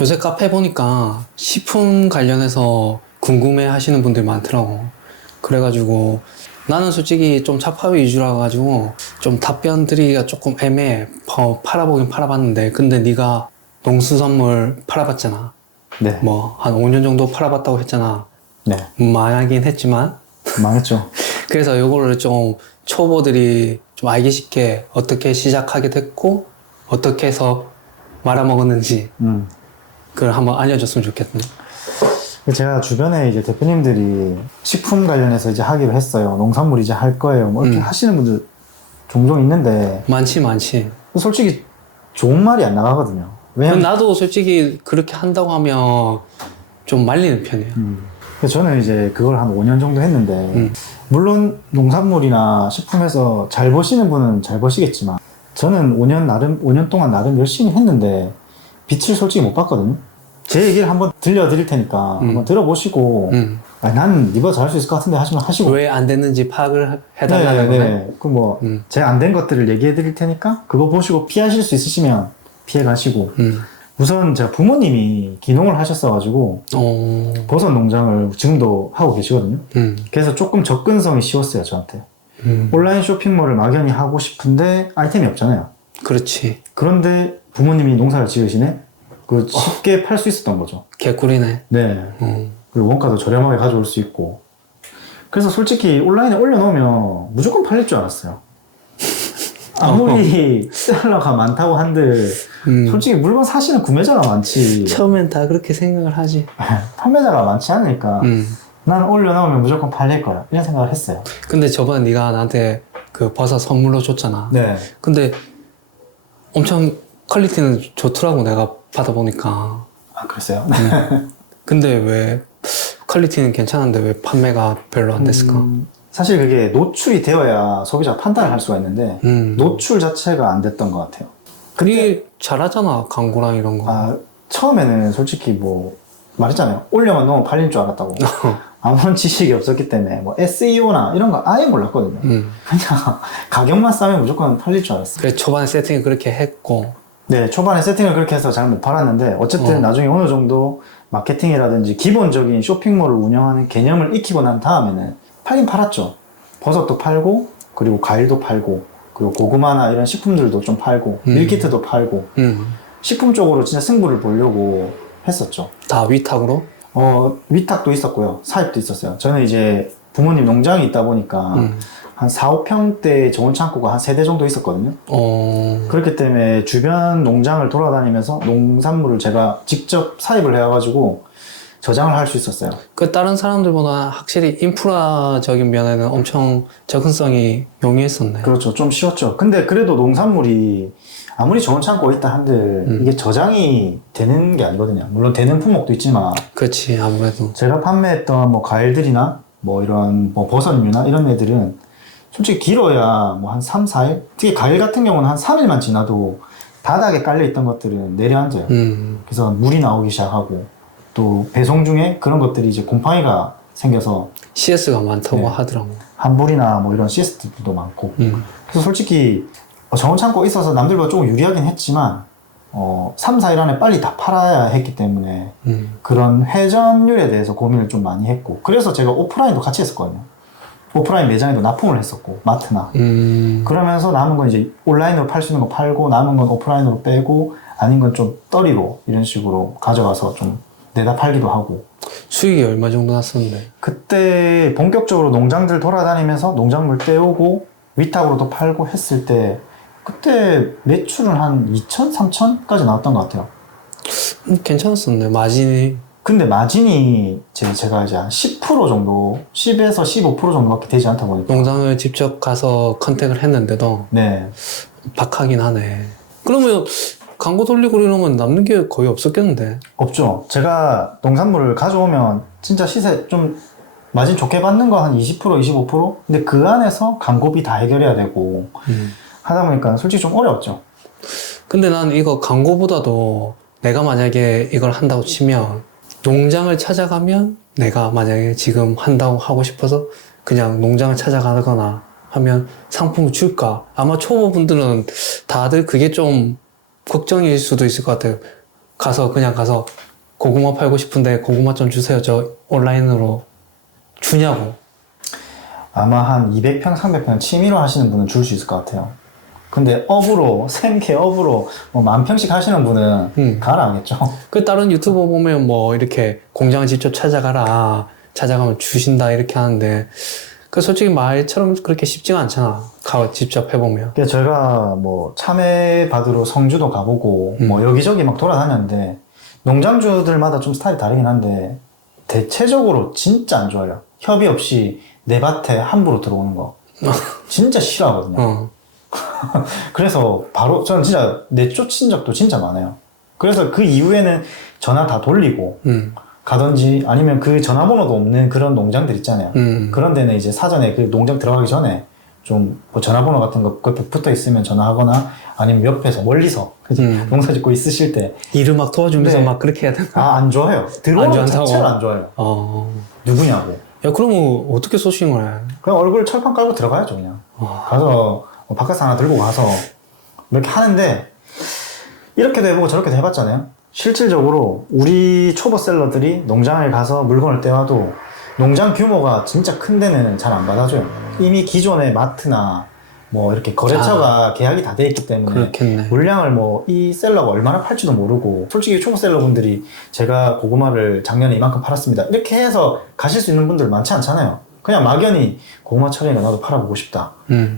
요새 카페 보니까 식품 관련해서 궁금해 하시는 분들이 많더라고. 그래가지고 나는 솔직히 좀 차파위 위주라 가지고 좀 답변 드리기가 조금 애매해. 팔아보긴 팔아봤는데 근데 네가 농수산물 팔아봤잖아. 네. 뭐 한 5년 정도 팔아봤다고 했잖아. 네. 망하긴 했지만 망했죠. 그래서 요거를 좀 초보들이 좀 알기 쉽게 어떻게 시작하게 됐고 어떻게 해서 말아먹었는지 그걸 한번 알려줬으면 좋겠네. 제가 주변에 이제 대표님들이 식품 관련해서 이제 하기로 했어요. 농산물 이제 할 거예요. 뭐 이렇게 하시는 분들 종종 있는데 많지. 솔직히 좋은 말이 안 나가거든요. 왜냐면 나도 솔직히 그렇게 한다고 하면 좀 말리는 편이야. 그래서 저는 이제 그걸 한 5년 정도 했는데 물론 농산물이나 식품에서 잘 버시는 분은 잘 버시겠지만 저는 5년 동안 나름 열심히 했는데 빛을 솔직히 못 봤거든요. 제 얘기를 한번 들려드릴 테니까 한번 들어보시고 난 니보다 잘할 수 있을 것 같은데 하시면 하시고 왜 안 됐는지 파악을 해달라는 거네. 네. 그 뭐 제 안 된 것들을 얘기해 드릴 테니까 그거 보시고 피하실 수 있으시면 피해 가시고 우선 제가 부모님이 기농을 하셨어가지고 버섯 농장을 지금도 하고 계시거든요. 그래서 조금 접근성이 쉬웠어요 저한테. 온라인 쇼핑몰을 막연히 하고 싶은데 아이템이 없잖아요. 그렇지. 그런데 부모님이 농사를 지으시네? 그 쉽게 팔 수 있었던 거죠. 개꿀이네. 네. 그리고 원가도 저렴하게 가져올 수 있고. 그래서 솔직히 온라인에 올려놓으면 무조건 팔릴 줄 알았어요. 아무리 셀러가 많다고 한들 솔직히 물건 사시는 구매자가 많지 처음엔 다 그렇게 생각을 하지. 판매자가 많지 않으니까 난 올려놓으면 무조건 팔릴 거야 이런 생각을 했어요. 근데 저번에 네가 나한테 그 버섯 선물로 줬잖아. 네. 근데 엄청 퀄리티는 좋더라고 내가 받아보니까. 아 그랬어요? 근데 왜 퀄리티는 괜찮은데 왜 판매가 별로 안 됐을까? 사실 그게 노출이 되어야 소비자가 판단을 할 수가 있는데 노출 자체가 안 됐던 것 같아요. 그게 잘하잖아 광고랑 이런 거. 아, 처음에는 솔직히 뭐 말했잖아요. 올려만 넣으면 팔릴 줄 알았다고. 아무런 지식이 없었기 때문에 뭐 SEO나 이런 거 아예 몰랐거든요. 그냥 가격만 싸면 무조건 팔릴 줄 알았어요. 그래 초반에 세팅을 그렇게 했고. 네, 초반에 세팅을 그렇게 해서 잘 못 팔았는데 어쨌든 나중에 어느 정도 마케팅이라든지 기본적인 쇼핑몰을 운영하는 개념을 익히고 난 다음에는 팔긴 팔았죠. 버섯도 팔고 그리고 과일도 팔고 그리고 고구마나 이런 식품들도 좀 팔고 밀키트도 팔고 식품 쪽으로 진짜 승부를 보려고 했었죠. 다 위탁으로? 위탁도 있었고요. 사입도 있었어요. 저는 이제 부모님 농장이 있다 보니까 한 4, 5평대 저온 창고가 한 3대 정도 있었거든요. 그렇기 때문에 주변 농장을 돌아다니면서 농산물을 제가 직접 사입을 해가지고 저장을 할 수 있었어요. 그 다른 사람들보다 확실히 인프라적인 면에는 엄청 접근성이 용이했었네. 그렇죠. 좀 쉬웠죠. 근데 그래도 농산물이 아무리 좋은 창고가 있다 한들 이게 저장이 되는 게 아니거든요. 물론 되는 품목도 있지만 그렇지 아무래도. 제가 판매했던 뭐 과일들이나 뭐 이런 뭐 버섯류나 이런 애들은 솔직히 길어야 뭐 한 3, 4일? 특히 과일 같은 경우는 한 3일만 지나도 바닥에 깔려있던 것들은 내려앉아요. 그래서 물이 나오기 시작하고 또 배송 중에 그런 것들이 이제 곰팡이가 생겨서 CS가 많다고 하더라고. 환불이나 뭐 이런 CS들도 많고 그래서 솔직히 저온 창고 있어서 남들보다 조금 유리하긴 했지만 3, 4일 안에 빨리 다 팔아야 했기 때문에 그런 회전율에 대해서 고민을 좀 많이 했고 그래서 제가 오프라인도 같이 했었거든요. 오프라인 매장에도 납품을 했었고 마트나 그러면서 남은 건 이제 온라인으로 팔 수 있는 거 팔고 남은 건 오프라인으로 빼고 아닌 건 좀 떨이로 이런 식으로 가져가서 좀 내다 팔기도 하고. 수익이 얼마 정도 났었는데? 그때 본격적으로 농장들 돌아다니면서 농작물 떼오고 위탁으로도 팔고 했을 때 그때 매출은 한 2천, 3천까지 나왔던 것 같아요. 괜찮았었네 마진이. 근데 마진이 제가 이제 한 10% 정도 10에서 15% 정도밖에 되지 않다 보니까 농장을 직접 가서 컨택을 했는데도 네. 박하긴 하네. 그러면 광고 돌리고 이러면 남는 게 거의 없었겠는데? 없죠. 제가 농산물을 가져오면 진짜 시세 좀 마진 좋게 받는 거 한 20%, 25%? 근데 그 안에서 광고비 다 해결해야 되고 하다 보니까 솔직히 좀 어려웠죠. 근데 난 이거 광고보다도 내가 만약에 이걸 한다고 치면 농장을 찾아가면 내가 만약에 지금 한다고 하고 싶어서 그냥 농장을 찾아가거나 하면 상품을 줄까? 아마 초보분들은 다들 그게 좀 걱정일 수도 있을 것 같아요. 가서 그냥 가서 고구마 팔고 싶은데 고구마 좀 주세요. 저 온라인으로 주냐고. 아마 한 200평, 300평 취미로 하시는 분은 줄 수 있을 것 같아요. 근데 업으로, 생계 업으로 뭐 10,000평씩 하시는 분은 가라 하겠죠. 그 다른 유튜버 보면 뭐 이렇게 공장 직접 찾아가라. 찾아가면 주신다 이렇게 하는데 그 솔직히 말처럼 그렇게 쉽지가 않잖아. 가 직접 해보면. 그래서 저희가 뭐 참외 받으러 성주도 가보고 뭐 여기저기 막 돌아다녔는데 농장주들마다 좀 스타일이 다르긴 한데 대체적으로 진짜 안 좋아요. 협의 없이 내 밭에 함부로 들어오는 거 진짜 싫어하거든요. 그래서 바로 저는 진짜 내쫓은 적도 진짜 많아요. 그래서 그 이후에는 전화 다 돌리고 가든지 아니면 그 전화번호도 없는 그런 농장들 있잖아요. 그런 데는 이제 사전에 그 농장 들어가기 전에 좀 뭐 전화번호 같은 거 옆에 붙어 있으면 전화하거나 아니면 옆에서 멀리서 농사 짓고 있으실 때 일을 막 도와주면서 네. 막 그렇게 해야 되나? 아, 안 좋아요. 들어오는 것 자체를 안 좋아해요. 누구냐고. 야, 그러면 어떻게 소싱을 해? 그냥 얼굴 철판 깔고 들어가야죠, 그냥. 가서 뭐 바카스 하나 들고 가서 이렇게 하는데 이렇게도 해보고 저렇게도 해봤잖아요. 실질적으로 우리 초보 셀러들이 농장에 가서 물건을 떼와도 농장 규모가 진짜 큰 데는 잘 안 받아줘요. 이미 기존의 마트나 뭐 이렇게 거래처가 계약이 다 돼 있기 때문에 그렇겠네. 물량을 뭐 이 셀러가 얼마나 팔지도 모르고 솔직히 초보 셀러분들이 제가 고구마를 작년에 이만큼 팔았습니다 이렇게 해서 가실 수 있는 분들 많지 않잖아요. 그냥 막연히 고구마 철이니까 나도 팔아보고 싶다.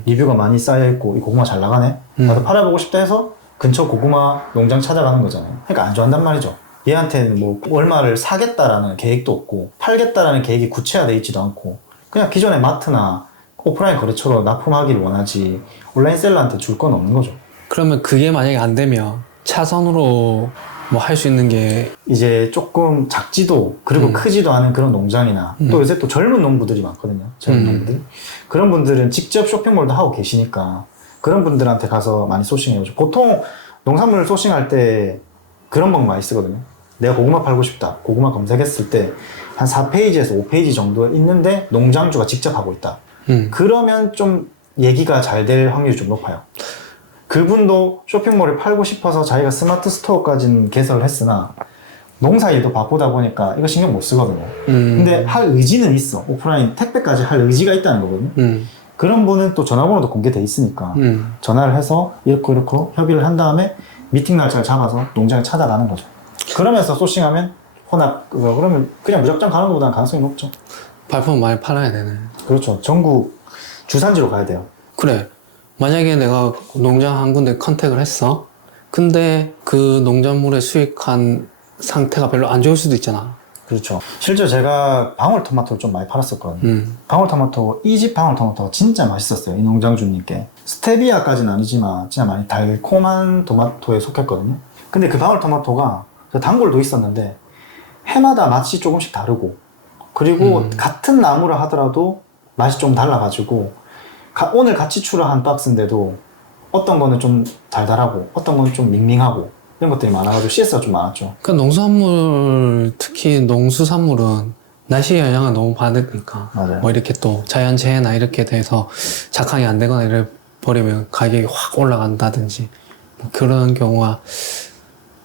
리뷰가 많이 쌓여있고 이 고구마 잘 나가네? 나도 팔아보고 싶다 해서 근처 고구마 농장 찾아가는 거잖아요. 그러니까 안 좋아한단 말이죠. 얘한테는 뭐 얼마를 사겠다라는 계획도 없고 팔겠다라는 계획이 구체화되어 있지도 않고 그냥 기존의 마트나 오프라인 거래처로 납품하기를 원하지 온라인 셀러한테 줄 건 없는 거죠. 그러면 그게 만약에 안 되면 차선으로 뭐 할 수 있는 게 이제 조금 작지도 그리고 크지도 않은 그런 농장이나 또 요새 또 젊은 농부들이 많거든요. 젊은 농부들. 그런 분들은 직접 쇼핑몰도 하고 계시니까 그런 분들한테 가서 많이 소싱해오죠. 보통 농산물 소싱할 때 그런 방법 많이 쓰거든요. 내가 고구마 팔고 싶다. 고구마 검색했을 때 한 4페이지에서 5페이지 정도 있는데 농장주가 직접 하고 있다. 그러면 좀 얘기가 잘 될 확률이 좀 높아요. 그분도 쇼핑몰에 팔고 싶어서 자기가 스마트 스토어까지는 개설을 했으나 농사일도 바쁘다 보니까 이거 신경 못 쓰거든요. 근데 할 의지는 있어. 오프라인 택배까지 할 의지가 있다는 거거든요. 그런 분은 또 전화번호도 공개돼 있으니까 전화를 해서 이렇게 협의를 한 다음에 미팅 날짜를 잡아서 농장에 찾아가는 거죠. 그러면서 소싱하면 혼합 그러면 그냥 무작정 가는 것보다는 가능성이 높죠. 발품 많이 팔아야 되네. 그렇죠. 전국 주산지로 가야 돼요. 그래. 만약에 내가 농장 한 군데 컨택을 했어. 근데 그 농작물의 수익한 상태가 별로 안 좋을 수도 있잖아. 그렇죠. 실제로 제가 방울토마토를 좀 많이 팔았었거든요. 방울토마토, 이 집 방울토마토가 진짜 맛있었어요. 이 농장주님께. 스테비아까지는 아니지만 진짜 많이 달콤한 토마토에 속했거든요. 근데 그 방울토마토가 단골도 있었는데 해마다 맛이 조금씩 다르고 그리고 같은 나무를 하더라도 맛이 좀 달라가지고 오늘 같이 출하한 박스인데도 어떤 거는 좀 달달하고 어떤 거는 좀 밍밍하고 이런 것들이 많아가지고 CS가 좀 많았죠. 그 농수산물, 특히 농수산물은 날씨 영향을 너무 받으니까. 맞아요. 뭐 이렇게 또 자연재해나 이렇게 돼서 작황이 안 되거나 이래 버리면 가격이 확 올라간다든지 뭐 그런 경우가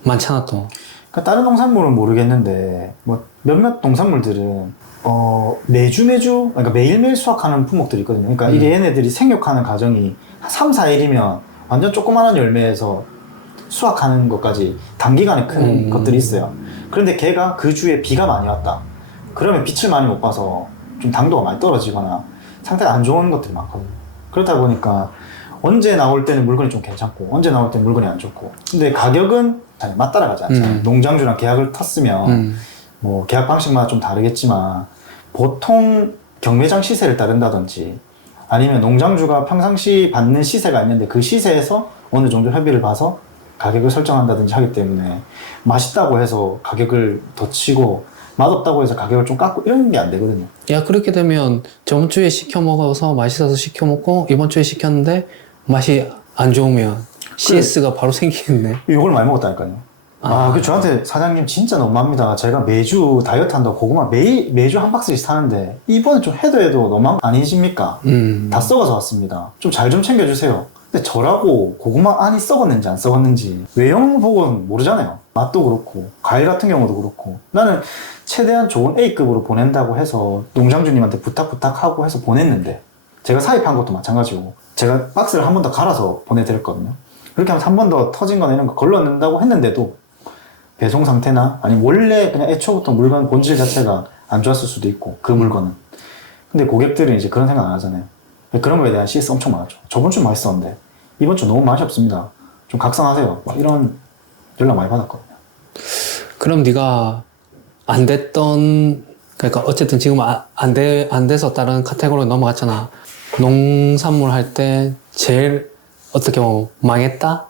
많잖아 또. 그러니까 다른 농산물은 모르겠는데 뭐 몇몇 농산물들은 매주 그러니까 매일매일 수확하는 품목들이 있거든요. 그러니까 이게 얘네들이 생육하는 과정이 3, 4일이면 완전 조그마한 열매에서 수확하는 것까지 단기간에 큰 것들이 있어요. 그런데 걔가 그 주에 비가 많이 왔다. 그러면 빛을 많이 못 봐서 좀 당도가 많이 떨어지거나 상태가 안 좋은 것들이 많거든요. 그렇다 보니까 언제 나올 때는 물건이 좀 괜찮고 언제 나올 때는 물건이 안 좋고 근데 가격은 맞따라가지 않잖아요. 농장주랑 계약을 탔으면 뭐 계약 방식마다 좀 다르겠지만 보통 경매장 시세를 따른다든지 아니면 농장주가 평상시 받는 시세가 있는데 그 시세에서 어느 정도 협의를 봐서 가격을 설정한다든지 하기 때문에 맛있다고 해서 가격을 더 치고 맛없다고 해서 가격을 좀 깎고 이런 게 안 되거든요. 야, 그렇게 되면 저번 주에 시켜 먹어서 맛있어서 시켜 먹고 이번 주에 시켰는데 맛이 안 좋으면 CS가 바로 생기겠네. 욕을 많이 먹었다니까요. 그 저한테 사장님 진짜 너무합니다. 제가 매주 다이어트 한다고 고구마 매주 한 박스씩 사는데 이번에 좀 해도 너무한 거 아니십니까? 다 썩어서 왔습니다. 좀 잘 좀 챙겨주세요. 근데 저라고 고구마 안이 썩었는지 안 썩었는지 외형 보고는 모르잖아요. 맛도 그렇고 과일 같은 경우도 그렇고 나는 최대한 좋은 A급으로 보낸다고 해서 농장주님한테 부탁하고 해서 보냈는데 제가 사입한 것도 마찬가지고 제가 박스를 한 번 더 갈아서 보내드렸거든요. 그렇게 하면서 한 번 더 터진 거나 이런 거 걸러낸다고 했는데도 배송 상태나 아니면 원래 그냥 애초부터 물건 본질 자체가 안 좋았을 수도 있고 그 물건은. 근데 고객들은 이제 그런 생각 안 하잖아요. 그런 거에 대한 CS 엄청 많았죠. 저번 주 맛있었는데 이번 주 너무 맛이 없습니다. 좀 각성하세요. 막 이런 연락 많이 받았거든요. 그럼 네가 안 됐던, 그러니까 어쨌든 지금 안 돼서 다른 카테고리로 넘어갔잖아. 농산물 할 때 제일 어떻게 보면 망했다?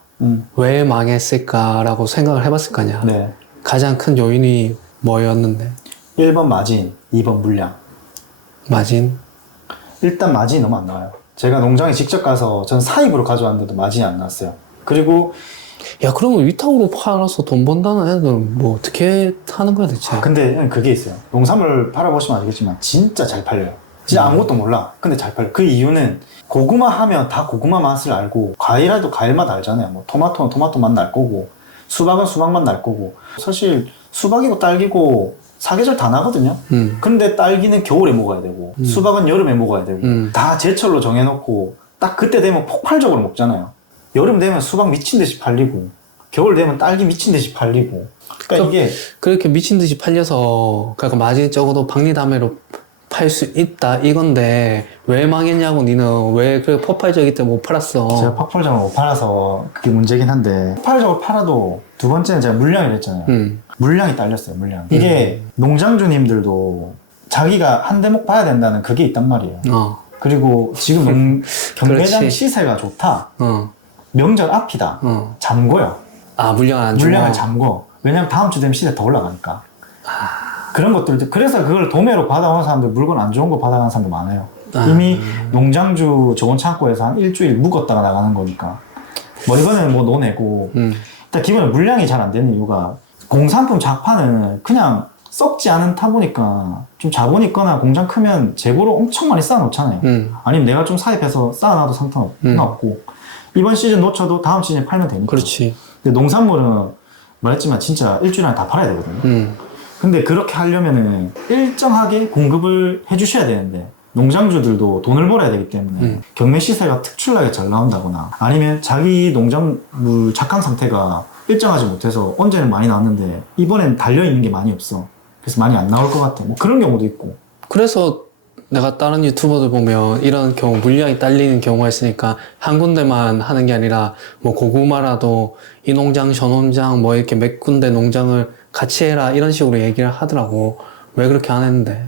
왜 망했을까라고 생각을 해봤을 거 아니야. 네. 가장 큰 요인이 뭐였는데? 1번 마진, 2번 물량. 마진? 일단 마진이 너무 안 나와요. 제가 농장에 직접 가서 전 사입으로 가져왔는데도 마진이 안 나왔어요. 그리고 야, 그러면 위탁으로 팔아서 돈 번다는 애들은 뭐 어떻게 하는 거야 대체? 근데 그게 있어요. 농산물 팔아보시면 알겠지만 진짜 잘 팔려요. 진짜 아무것도 몰라. 근데 잘 팔려요. 그 이유는 고구마 하면 다 고구마 맛을 알고 과일에도 과일 맛 알잖아요. 뭐 토마토는 토마토 맛 날 거고 수박은 수박 맛 날 거고 사실 수박이고 딸기고 사계절 다 나거든요. 근데 딸기는 겨울에 먹어야 되고 수박은 여름에 먹어야 되고 다 제철로 정해놓고 딱 그때 되면 폭발적으로 먹잖아요. 여름 되면 수박 미친 듯이 팔리고 겨울 되면 딸기 미친 듯이 팔리고 그러니까 이게 그렇게 미친 듯이 팔려서 그러니까 마진 적어도 박리담회로 팔 수 있다 이건데 왜 망했냐고. 니는 왜 그 폭발적이기 때문에 못 팔았어? 제가 폭발적으로 못 팔아서 그게 문제긴 한데 폭발적으로 팔아도 두 번째는 제가 물량이라 했잖아요. 물량이 딸렸어요. 물량. 이게 농장주님들도 자기가 한 대목 봐야 된다는 그게 있단 말이에요. 그리고 지금 경매장 그렇지. 시세가 좋다. 명절 앞이다. 잠궈요. 아, 물량을 안 주고? 물량을 잠궈. 왜냐면 다음 주 되면 시세 더 올라가니까. 그런 것들, 그래서 그걸 도매로 받아오는 사람들, 물건 안 좋은 거 받아가는 사람도 많아요. 이미 농장주 저온 창고에서 한 일주일 묵었다가 나가는 거니까. 뭐 이거는 뭐 논외고. 일단 기본에 물량이 잘 안 되는 이유가 공산품 작파는 그냥 썩지 않다 보니까 좀 자본 있거나 공장 크면 재고로 엄청 많이 쌓아놓잖아요. 아니면 내가 좀 사입해서 쌓아놔도 상관없고. 이번 시즌 놓쳐도 다음 시즌에 팔면 되니까. 그렇지. 근데 농산물은 말했지만 진짜 일주일 안에 다 팔아야 되거든요. 근데 그렇게 하려면은 일정하게 공급을 해주셔야 되는데 농장주들도 돈을 벌어야 되기 때문에 경매 시세가 특출나게 잘 나온다거나 아니면 자기 농작물 작황 상태가 일정하지 못해서 언제는 많이 나왔는데 이번엔 달려있는 게 많이 없어. 그래서 많이 안 나올 것 같아. 뭐 그런 경우도 있고. 그래서 내가 다른 유튜버들 보면 이런 경우 물량이 딸리는 경우가 있으니까 한 군데만 하는 게 아니라 뭐 고구마라도 이 농장 저 농장 뭐 이렇게 몇 군데 농장을 같이 해라 이런 식으로 얘기를 하더라고. 왜 그렇게 안 했는데?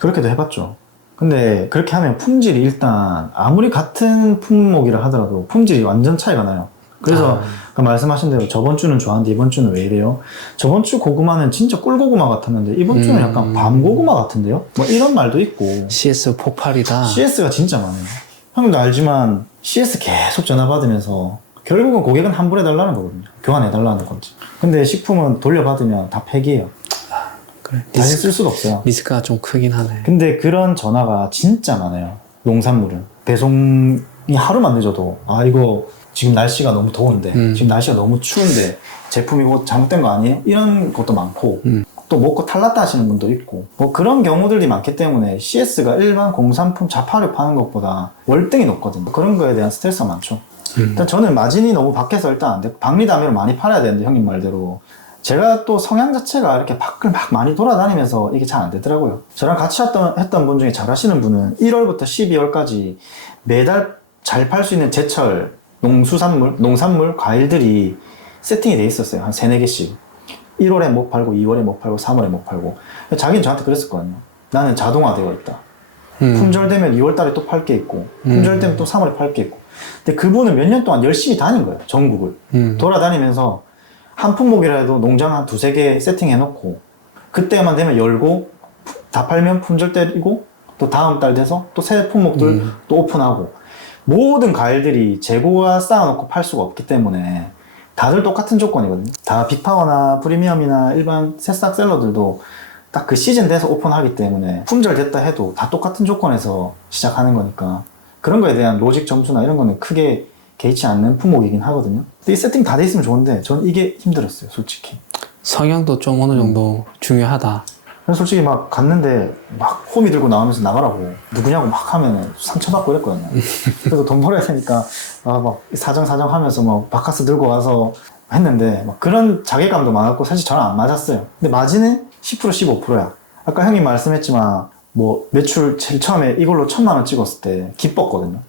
그렇게도 해봤죠. 근데 그렇게 하면 품질이 일단 아무리 같은 품목이라 하더라도 품질이 완전 차이가 나요. 그래서 아까 말씀하신 대로 저번 주는 좋았는데 이번 주는 왜 이래요? 저번 주 고구마는 진짜 꿀고구마 같았는데 이번 주는 약간 밤고구마 같은데요? 뭐 이런 말도 있고. CS 폭발이다. CS가 진짜 많아요. 형님도 알지만 CS 계속 전화 받으면서 결국은 고객은 환불해달라는 거거든요. 교환해달라는 건지. 근데 식품은 돌려받으면 다 폐기해요. 그래. 다시 쓸 수가 없어요. 리스크가 좀 크긴 하네. 근데 그런 전화가 진짜 많아요. 농산물은. 배송이 하루만 늦어도 아 이거 지금 날씨가 너무 더운데 지금 날씨가 너무 추운데 제품이 뭐 잘못된 거 아니에요? 이런 것도 많고 또 먹고 탈났다 하시는 분도 있고 뭐 그런 경우들이 많기 때문에 CS가 일반 공산품 자파를 파는 것보다 월등히 높거든요. 그런 거에 대한 스트레스가 많죠. 일단 저는 마진이 너무 밖에서 일단 안 되고 박리담회로 많이 팔아야 되는데 형님 말대로 제가 또 성향 자체가 이렇게 밖을 막 많이 돌아다니면서 이게 잘 안 되더라고요. 저랑 같이 했던 분 중에 잘 하시는 분은 1월부터 12월까지 매달 잘 팔 수 있는 제철 농산물, 과일들이 세팅이 돼 있었어요. 한 3, 4개씩. 1월에 못 팔고, 2월에 못 팔고, 3월에 못 팔고. 자기는 저한테 그랬었거든요. 나는 자동화되어 있다. 품절 되면 2월 달에 또 팔 게 있고, 품절 되면 또 3월에 팔 게 있고. 근데 그분은 몇 년 동안 열심히 다닌 거예요. 전국을. 돌아다니면서 한 품목이라도 농장 한 2, 3개 세팅해놓고, 그때만 되면 열고, 다 팔면 품절 때리고, 또 다음 달 돼서 또 새 품목들 또 오픈하고, 모든 과일들이 재고가 쌓아놓고 팔 수가 없기 때문에 다들 똑같은 조건이거든요. 다 빅파워나 프리미엄이나 일반 새싹 셀러들도 딱 그 시즌 돼서 오픈하기 때문에 품절 됐다 해도 다 똑같은 조건에서 시작하는 거니까 그런 거에 대한 로직 점수나 이런 거는 크게 개의치 않는 품목이긴 하거든요. 근데 이 세팅 다 돼 있으면 좋은데 저는 이게 힘들었어요, 솔직히. 성향도 좀 어느 정도 중요하다. 그래서 솔직히 막 갔는데 막 호미 들고 나오면서 나가라고 누구냐고 막 하면 상처받고 이랬거든요. 그래서 돈 벌어야 되니까 막 사정사정 하면서 막 바카스 들고 와서 했는데 막 그런 자괴감도 많았고 사실 저는 안 맞았어요. 근데 마진은 10% 15%야. 아까 형님 말씀했지만 뭐 매출 제일 처음에 이걸로 1,000만 원 찍었을 때 기뻤거든요.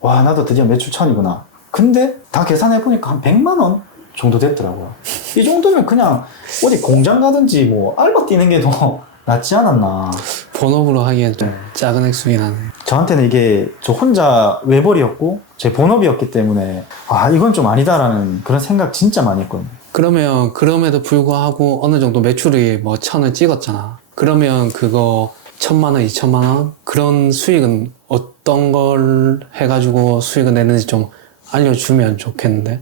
와, 나도 드디어 매출 1,000이구나. 근데 다 계산해보니까 한 100만 원 정도 됐더라고요. 이 정도면 그냥 어디 공장 가든지 뭐 알바 뛰는 게 더 낫지 않았나. 본업으로 하기엔 좀 작은 액수긴 하네. 저한테는 이게 저 혼자 외벌이었고 제 본업이었기 때문에 아, 이건 좀 아니다라는 그런 생각 진짜 많이 했거든요. 그러면 그럼에도 불구하고 어느 정도 매출이 뭐 1,000을 찍었잖아. 그러면 그거 1,000만 원, 2,000만 원 그런 수익은 어떤 걸 해가지고 수익을 내는지 좀 알려주면 좋겠는데.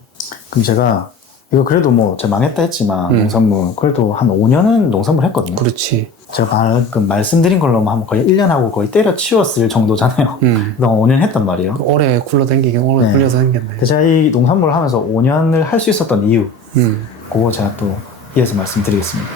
그럼 제가 이거 그래도 뭐 제가 망했다 했지만 농산물 그래도 한 5년은 농산물 했거든요. 그렇지. 제가 방금 말씀드린 걸로 하면 거의 1년하고 거의 때려치웠을 정도잖아요. 그동안 5년 했단 말이에요. 오래 굴러다니긴 오래 네. 굴려서 다녔네. 근데 제가 이 농산물을 하면서 5년을 할 수 있었던 이유 그거 제가 또 이어서 말씀드리겠습니다.